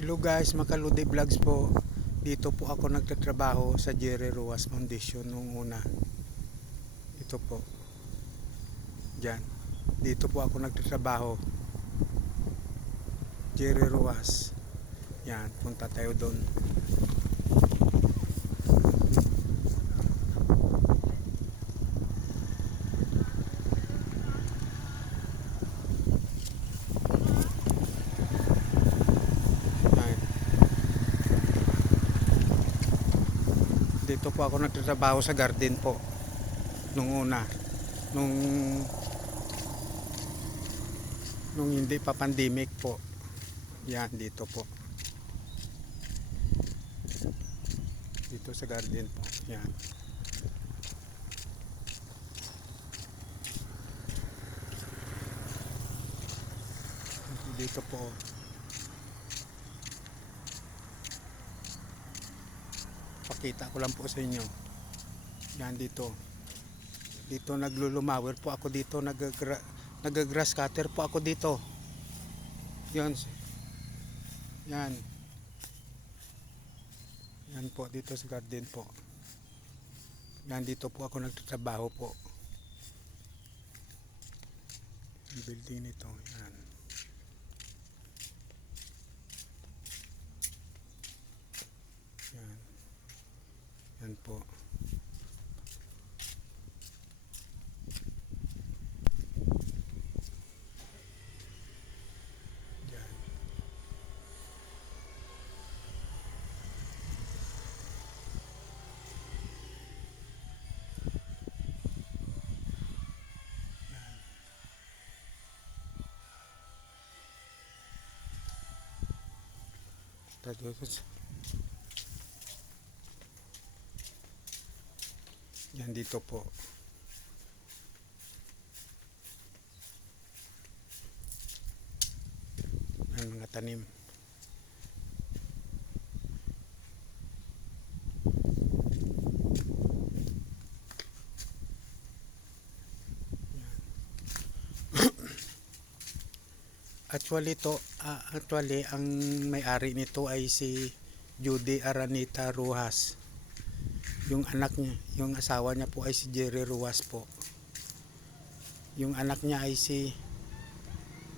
Hello guys, Makaludi Vlogs po. Dito po ako nagtatrabaho sa Jerry Ruas Foundation nung una. Ito po. Diyan. Dito po ako nagtatrabaho. Jerry Ruas. Yan, punta tayo doon. Yan. Dito po ako nagtatrabaho sa garden po. Nung una. Nung nung hindi pa pandemic po. Yan dito po. Dito sa garden po. Yan. Dito po. Pakita ko lang po sa inyo. Yan dito. Dito naglulumawer po ako dito. Nagagra nagagrass cutter po ako dito. Yan. Yan. Yan po dito sa garden po. Yan dito po ako nagtatrabaho po. Building nito. Yan. Yan po. Yan. Tapos, yan po. Yan mga tanim. Actually to, ah, actually ang may-ari nito ay si Judy Aranita Rujas. Yung anak niya, yung asawa niya po ay si Jerry Ruas po. Yung anak niya ay si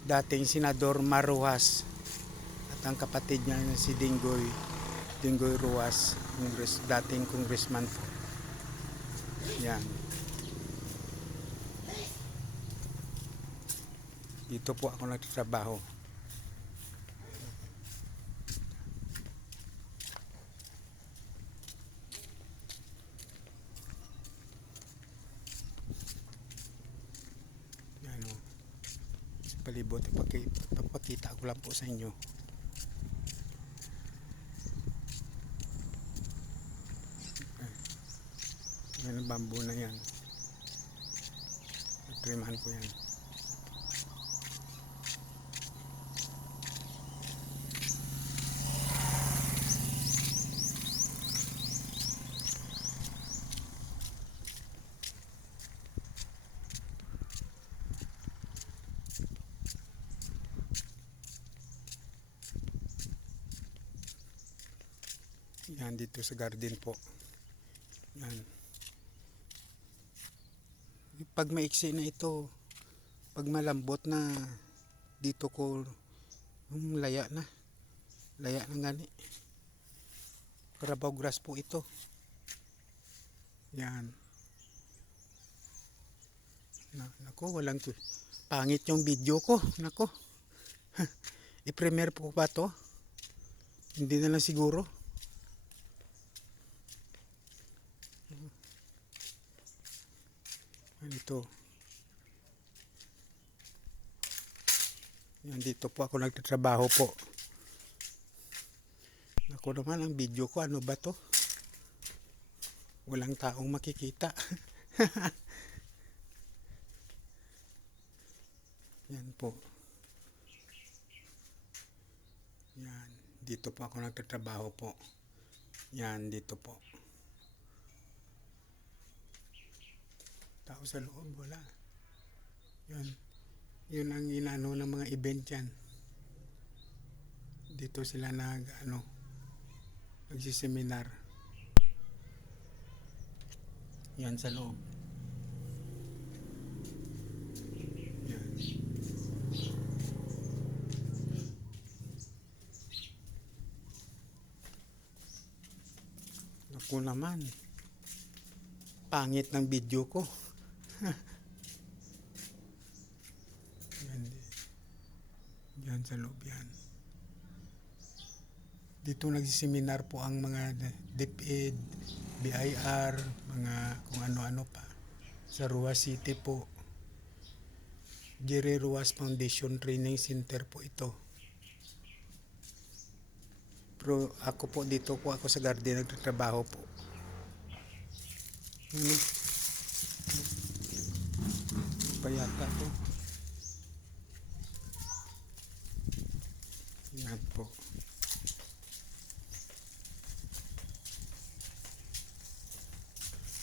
dating senador Marujas. At ang kapatid niya si Dingoy, Dingoy Ruas, congress, dating congressman po. Yan. Dito po ako nagtatrabaho. Yan o. Sa palibot, ipaki- ipapakita ko lang po sa inyo. Yan ang bamboo na yan. Natrimahan ko yan. Yan dito sa garden po. Yan. Pag maiksi na ito, pag malambot na dito ko um, laya na. Laya na gani. Carabao grass po ito. Yan. Na, nako, walang pangit yung video ko. Nako. I-premiere po ba to? Hindi na lang siguro. Ito. Yan dito po ako nagtatrabaho po. Ako naman ang video ko ano ba to? Walang taong makikita. Yan po. Yan. Dito po ako nagtatrabaho po. Yan dito po. Tao sa loob, wala. Yun. Yun ang inano ng mga event yan. Dito sila nag ano nagsiseminar. Yan sa loob. Yan. Naku naman. Pangit ng video ko. yan. Yan sa loob yan. Dito nagsiseminar po ang mga DepEd, BIR, mga kung ano-ano pa. Sa Ruas City po. Jerry Ruas Foundation Training Center po ito. Pero ako po dito po ako sa garden nagtatrabaho po. Ano? Payata po. Yan po.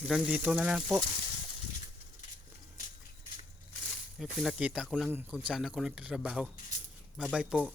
Hanggang dito na lang po. Eh, pinakita ko lang kung saan ako nagtatrabaho. Bye-bye po.